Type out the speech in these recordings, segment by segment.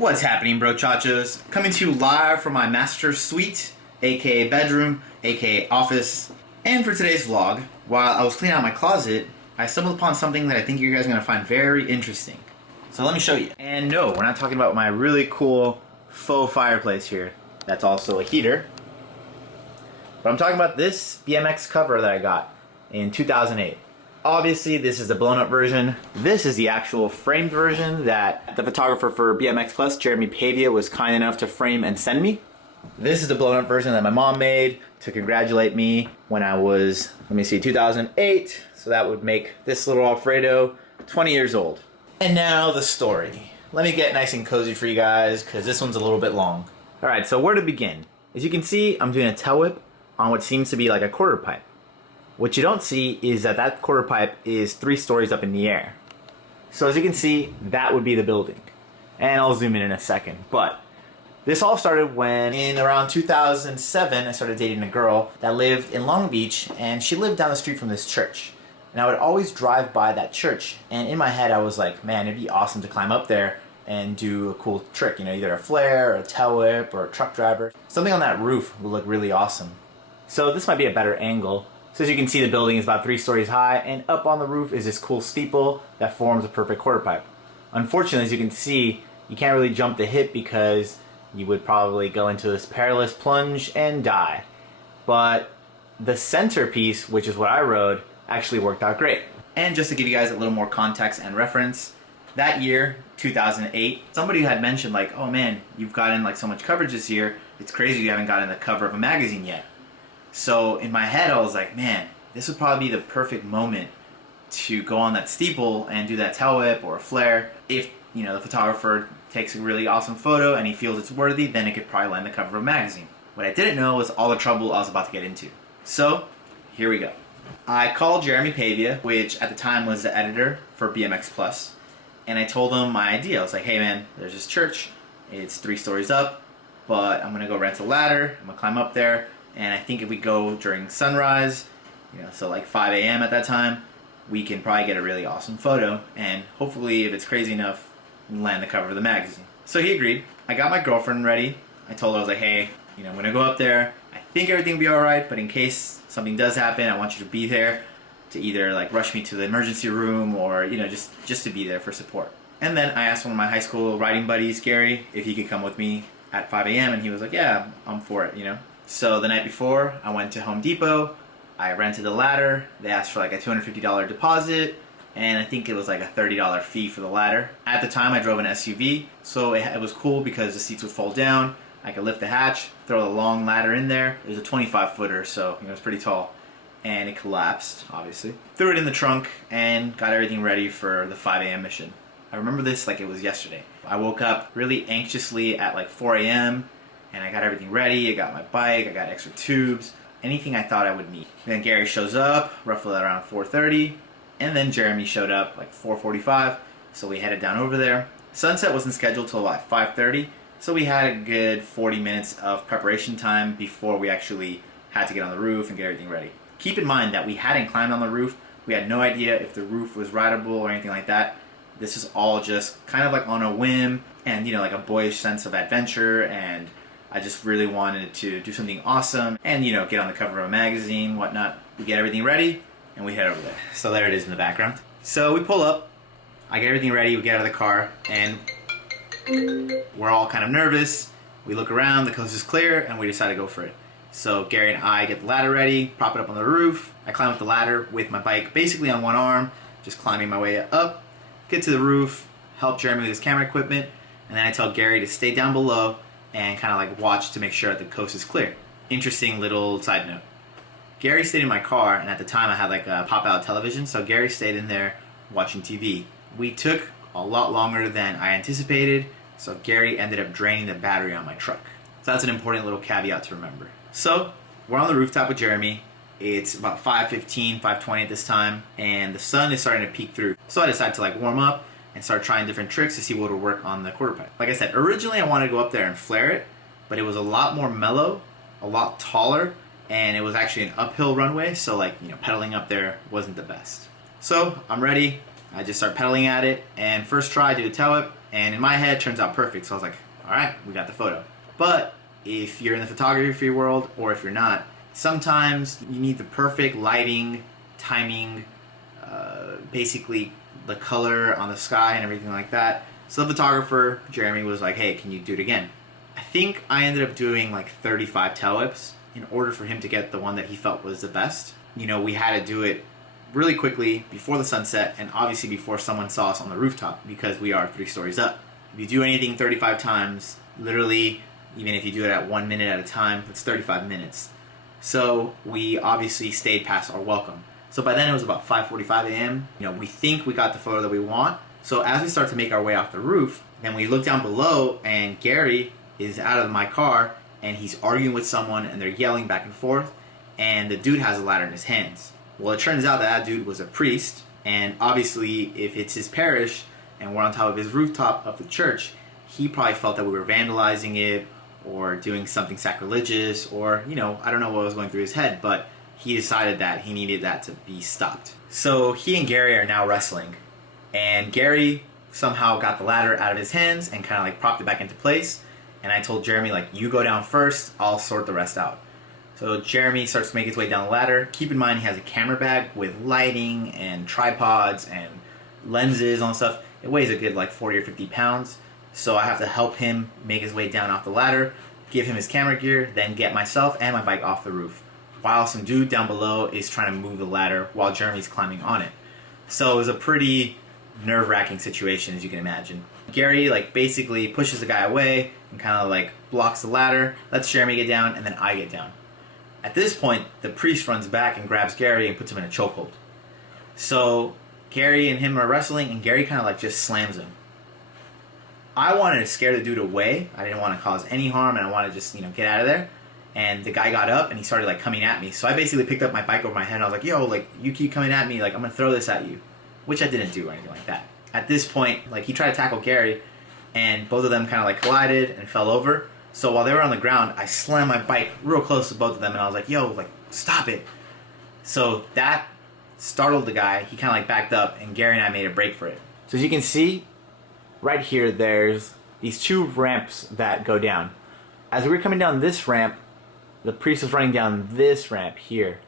What's happening, brochachos? Coming to you live from my master suite, aka bedroom, aka office. And for today's vlog, while I was cleaning out my closet, I stumbled upon something that I think you guys are going to find very interesting. So let me show you. And no, we're not talking about my really cool faux fireplace here. That's also a heater. But I'm talking about this BMX cover that I got in 2008. Obviously, this is the blown up version. This is the actual framed version that the photographer for BMX Plus, Pavia, was kind enough to frame and send me. This is the blown up version that my mom made to congratulate me when I was, 2008. So that would make this little Alfredo 20 years old. And now the story. Let me get nice and cozy for you guys because this one's a little bit long. Alright, so where to begin? As you can see, I'm doing a tail whip on what seems to be like a quarter pipe. What you don't see is that that quarter pipe is 3 stories up in the air. So as you can see, that would be the building. And I'll zoom in a second. But this all started when in around 2007, I started dating a girl that lived in Long Beach, and she lived down the street from this church. And I would always drive by that church, and in my head I was like, man, it'd be awesome to climb up there and do a cool trick, you know, either a flare, or a tail whip, or a truck driver. Something on that roof would look really awesome. So this might be a better angle. So as you can see, the building is about 3 stories high, and up on the roof is this cool steeple that forms a perfect quarter pipe. Unfortunately, as you can see, you can't really jump the hip because you would probably go into this perilous plunge and die. But the centerpiece, which is what I rode, actually worked out great. And just to give you guys a little more context and reference, that year, 2008, somebody had mentioned like, oh man, you've gotten like so much coverage this year, it's crazy you haven't gotten the cover of a magazine yet. So in my head I was like, man, this would probably be the perfect moment to go on that steeple and do that tail whip or a flare. If, you know, the photographer takes a really awesome photo and he feels it's worthy, then it could probably land the cover of a magazine. What I didn't know was all the trouble I was about to get into. So, here we go. I called Pavia, which at the time was the editor for BMX Plus, and I told him my idea. I was like, hey man, there's this church, it's 3 stories up, but I'm gonna go rent a ladder, I'm gonna climb up there, and I think if we go during sunrise, you know, so like 5 a.m. at that time, we can probably get a really awesome photo, and hopefully if it's crazy enough, land the cover of the magazine. So he agreed. I got my girlfriend ready. I told her, I was like, hey, you know, I'm gonna go up there. I think everything will be alright, but in case something does happen, I want you to be there to either like rush me to the emergency room or, you know, just to be there for support. And then I asked one of my high school riding buddies, Gary, if he could come with me at 5 a.m. and he was like, yeah, I'm for it, you know. So the night before, I went to Home Depot, I rented a ladder, they asked for like a $250 deposit, and I think it was like a $30 fee for the ladder. At the time I drove an SUV, so it was cool because the seats would fold down, I could lift the hatch, throw the long ladder in there. It was a 25 footer, so you know, it was pretty tall, and it collapsed, obviously. Threw it in the trunk and got everything ready for the 5 a.m. mission. I remember this like it was yesterday. I woke up really anxiously at like 4 a.m. and I got everything ready. I got my bike, I got extra tubes, anything I thought I would need. Then Gary shows up, roughly around 4:30, and then Jeremy showed up like 4:45, so we headed down over there. Sunset wasn't scheduled till about 5:30, so we had a good 40 minutes of preparation time before we actually had to get on the roof and get everything ready. Keep in mind that we hadn't climbed on the roof. We had no idea if the roof was rideable or anything like that. This is all just kind of like on a whim and, you know, like a boyish sense of adventure, and I just really wanted to do something awesome and, you know, get on the cover of a magazine, whatnot. We get everything ready and we head over there. So there it is in the background. So we pull up, I get everything ready, we get out of the car, and we're all kind of nervous. We look around, the coast is clear, and we decide to go for it. So Gary and I get the ladder ready, prop it up on the roof. I climb up the ladder with my bike basically on one arm, just climbing my way up, get to the roof, help Jeremy with his camera equipment, and then I tell Gary to stay down below and kind of like watch to make sure that the coast is clear. Interesting little side note. Gary stayed in my car, and at the time I had like a pop-out television, so Gary stayed in there watching TV. We took a lot longer than I anticipated, so Gary ended up draining the battery on my truck. So that's an important little caveat to remember. So we're on the rooftop with Jeremy. It's about 5:15, 5:20 at this time, and the sun is starting to peek through. So I decided to like warm up and start trying different tricks to see what would work on the quarter pipe. Like I said, originally I wanted to go up there and flare it, but it was a lot more mellow, a lot taller, and it was actually an uphill runway, so like, you know, pedaling up there wasn't the best. So I'm ready, I just start pedaling at it, and first try, do a tail whip, and in my head, it turns out perfect. So I was like, all right, we got the photo. But if you're in the photography world, or if you're not, sometimes you need the perfect lighting, timing, basically the color on the sky and everything like that. So the photographer, Jeremy, was like, hey, can you do it again? I think I ended up doing like 35 tail whips in order for him to get the one that he felt was the best. You know, we had to do it really quickly before the sunset, and obviously before someone saw us on the rooftop, because we are 3 stories up. If you do anything 35 times, literally, even if you do it at 1 minute at a time, it's 35 minutes. So we obviously stayed past our welcome. So by then it was about 5:45 a.m. You know, we think we got the photo that we want. So as we start to make our way off the roof, then we look down below, and Gary is out of my car, and he's arguing with someone, and they're yelling back and forth, and the dude has a ladder in his hands. Well, it turns out that dude was a priest, and obviously if it's his parish and we're on top of his rooftop of the church, he probably felt that we were vandalizing it or doing something sacrilegious, or, you know, I don't know what was going through his head, but he decided that he needed that to be stopped. So he and Gary are now wrestling, and Gary somehow got the ladder out of his hands and kind of like propped it back into place, and I told Jeremy, like, you go down first, I'll sort the rest out. So Jeremy starts to make his way down the ladder. Keep in mind he has a camera bag with lighting and tripods and lenses and stuff. It weighs a good like 40 or 50 pounds. So I have to help him make his way down off the ladder, give him his camera gear, then get myself and my bike off the roof, while some dude down below is trying to move the ladder while Jeremy's climbing on it. So it was a pretty nerve-wracking situation, as you can imagine. Gary like basically pushes the guy away and kind of like blocks the ladder, lets Jeremy get down, and then I get down. At this point, the priest runs back and grabs Gary and puts him in a chokehold. So Gary and him are wrestling, and Gary kind of like just slams him. I wanted to scare the dude away. I didn't want to cause any harm, and I wanted to just, you know, get out of there. And the guy got up and he started like coming at me. So I basically picked up my bike over my head and I was like, yo, like, you keep coming at me, like, I'm gonna throw this at you. Which I didn't do or anything like that. At this point, like, he tried to tackle Gary, and both of them kind of like collided and fell over. So while they were on the ground, I slammed my bike real close to both of them, and I was like, yo, like, stop it. So that startled the guy. He kind of like backed up, and Gary and I made a break for it. So as you can see, right here, there's these 2 ramps that go down. As we were coming down this ramp, the priest was running down this ramp here.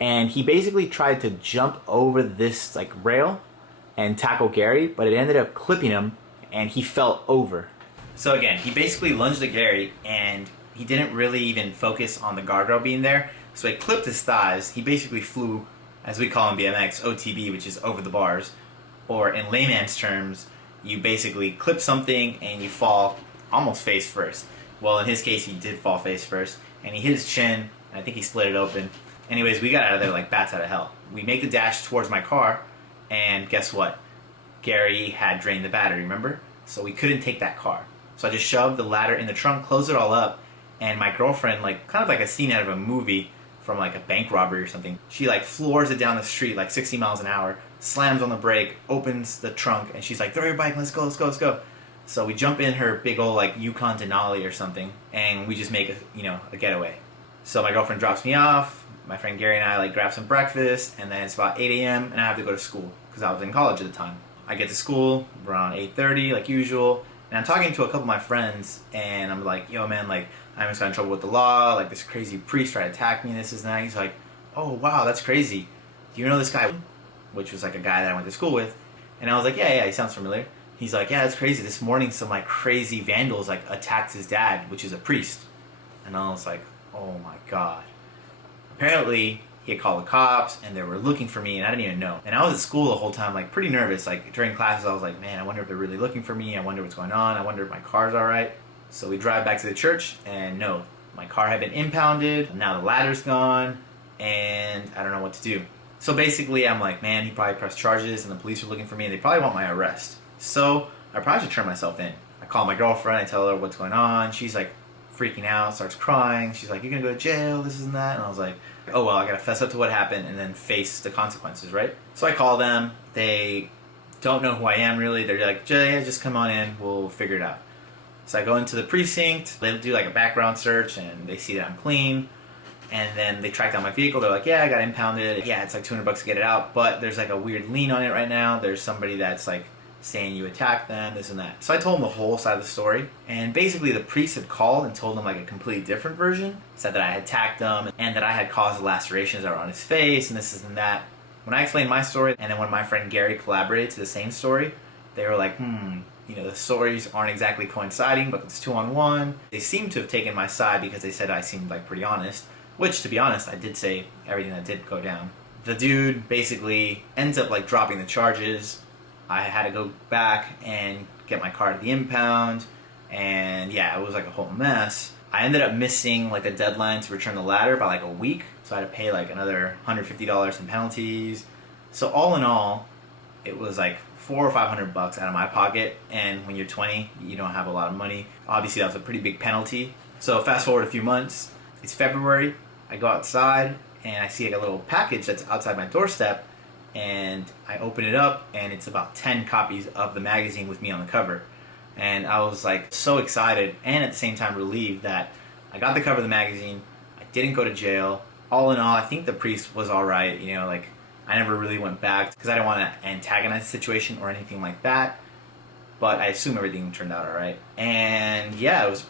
And he basically tried to jump over this like rail and tackle Gary, but it ended up clipping him, and he fell over. So again, he basically lunged at Gary, and he didn't really even focus on the guardrail being there, so he clipped his thighs. He basically flew, as we call in BMX, OTB, which is over the bars, or in layman's terms, you basically clip something and you fall almost face first. Well, in his case, he did fall face first, and he hit his chin, and I think he split it open. Anyways, we got out of there like bats out of hell. We make the dash towards my car, and guess what? Gary had drained the battery, remember? So we couldn't take that car. So I just shoved the ladder in the trunk, closed it all up, and my girlfriend, like, kind of like a scene out of a movie from like a bank robbery or something, she like floors it down the street like 60 miles an hour, slams on the brake, opens the trunk, and she's like, throw your bike, let's go, let's go, let's go. So we jump in her big old like Yukon Denali or something, and we just make a getaway. So my girlfriend drops me off, my friend Gary and I like grab some breakfast, and then it's about 8 a.m. and I have to go to school because I was in college at the time. I get to school around 8:30 like usual, and I'm talking to a couple of my friends, and I'm like, yo man, like, I almost got in trouble with the law, like this crazy priest tried to attack me, this is that. He's like, oh wow, that's crazy. Do you know this guy? Which was like a guy that I went to school with. And I was like, yeah, he sounds familiar. He's like, yeah, that's crazy. This morning some like crazy vandals like attacked his dad, which is a priest. And I was like, oh my god. Apparently he had called the cops and they were looking for me and I didn't even know. And I was at school the whole time, like pretty nervous. Like during classes I was like, man, I wonder if they're really looking for me. I wonder what's going on. I wonder if my car's alright. So we drive back to the church, and no, my car had been impounded, now the ladder's gone, and I don't know what to do. So basically I'm like, man, he probably pressed charges and the police are looking for me and they probably want my arrest. So I probably should turn myself in. I call my girlfriend, I tell her what's going on, she's like freaking out, starts crying, she's like, you're gonna go to jail, this and that, and I was like, oh well, I gotta fess up to what happened and then face the consequences, right? So I call them, they don't know who I am really, they're like, yeah, just come on in, we'll figure it out. So I go into the precinct, they do like a background search and they see that I'm clean, And then they tracked down my vehicle. They're like, yeah, I got impounded. Yeah, it's like $200 to get it out, but there's like a weird lien on it right now. There's somebody that's like saying you attacked them, this and that. So I told them the whole side of the story. And basically the priest had called and told them like a completely different version. Said that I had attacked them and that I had caused the lacerations that were on his face and this and that. When I explained my story, and then when my friend Gary collaborated to the same story, they were like, you know, the stories aren't exactly coinciding, but it's 2-on-1. They seemed to have taken my side because they said I seemed like pretty honest. Which, to be honest, I did say everything that did go down. The dude basically ends up like dropping the charges. I had to go back and get my car at the impound, and yeah, it was like a whole mess. I ended up missing like a deadline to return the ladder by like a week, so I had to pay like another $150 in penalties. So all in all, it was like $400 or $500 out of my pocket, and when you're 20, you don't have a lot of money. Obviously, that was a pretty big penalty. So fast forward a few months. It's February, I go outside and I see like a little package that's outside my doorstep, and I open it up and it's about 10 copies of the magazine with me on the cover. And I was like so excited and at the same time relieved that I got the cover of the magazine, I didn't go to jail. All in all, I think the priest was alright, you know, like I never really went back because I didn't want to antagonize the situation or anything like that, but I assume everything turned out alright. And yeah, it was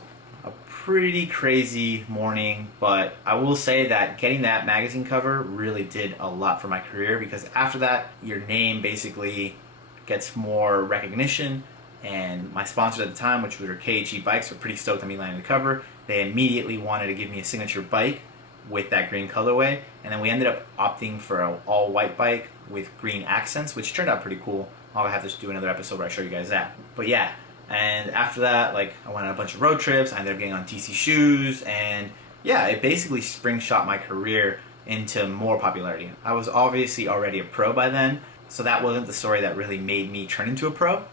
a pretty crazy morning, but I will say that getting that magazine cover really did a lot for my career, because after that your name basically gets more recognition, and my sponsors at the time, which were KHE Bikes, were pretty stoked on me landing the cover. They immediately wanted to give me a signature bike with that green colorway, and then we ended up opting for an all-white bike with green accents, which turned out pretty cool. I'll have to do another episode where I show you guys that. But yeah, and after that, like, I went on a bunch of road trips. I ended up getting on DC shoes, and yeah, it basically spring shot my career into more popularity. I was obviously already a pro by then, so that wasn't the story that really made me turn into a pro,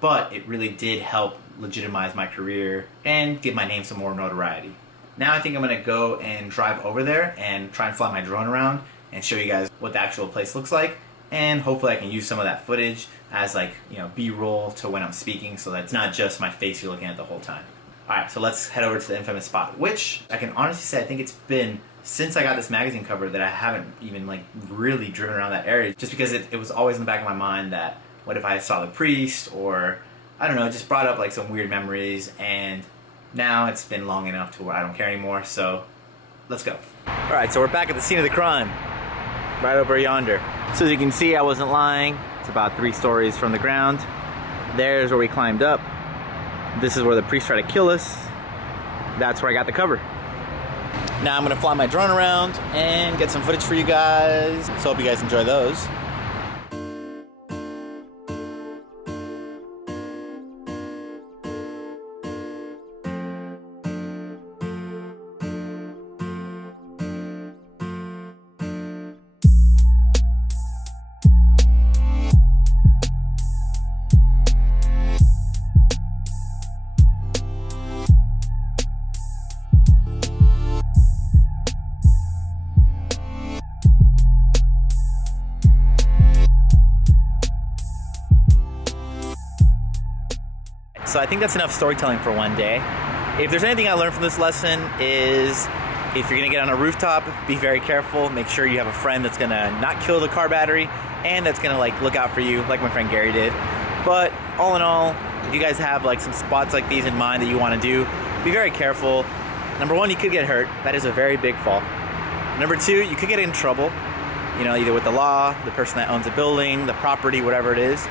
but it really did help legitimize my career and give my name some more notoriety. Now I think I'm going to go and drive over there and try and fly my drone around and show you guys what the actual place looks like, and hopefully I can use some of that footage as like, you know, B-roll to when I'm speaking, so that's not just my face you're looking at the whole time. Alright, so let's head over to the infamous spot, which I can honestly say I think it's been since I got this magazine cover that I haven't even like really driven around that area, just because it was always in the back of my mind that what if I saw the priest, or I don't know, it just brought up like some weird memories, and now it's been long enough to where I don't care anymore, so let's go. Alright, so we're back at the scene of the crime, right over yonder. So as you can see, I wasn't lying. It's about 3 stories from the ground. There's where we climbed up. This is where the priest tried to kill us. That's where I got the cover. Now I'm gonna fly my drone around and get some footage for you guys. So hope you guys enjoy those. So I think that's enough storytelling for one day. If there's anything I learned from this lesson is, if you're gonna get on a rooftop, be very careful. Make sure you have a friend that's gonna not kill the car battery and that's gonna like look out for you, like my friend Gary did. But all in all, if you guys have like some spots like these in mind that you wanna do, be very careful. Number 1, you could get hurt. That is a very big fall. Number 2, you could get in trouble, you know, either with the law, the person that owns the building, the property, whatever it is.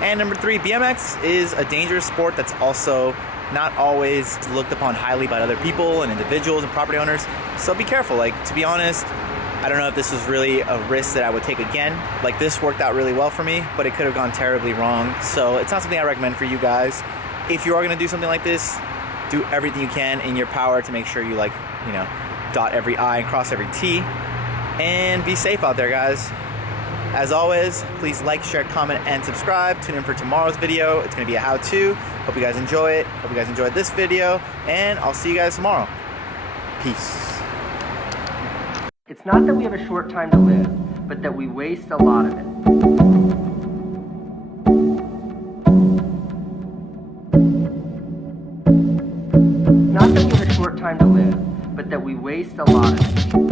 And number 3, BMX is a dangerous sport that's also not always looked upon highly by other people and individuals and property owners. So be careful. Like, to be honest, I don't know if this was really a risk that I would take again. Like, this worked out really well for me, but it could have gone terribly wrong. So it's not something I recommend for you guys. If you are gonna do something like this, do everything you can in your power to make sure you, like, you know, dot every I and cross every T. And be safe out there, guys. As always, please like, share, comment, and subscribe. Tune in for tomorrow's video. It's going to be a how-to. Hope you guys enjoy it. Hope you guys enjoyed this video. And I'll see you guys tomorrow. Peace. It's not that we have a short time to live, but that we waste a lot of it. Not that we have a short time to live, but that we waste a lot of it.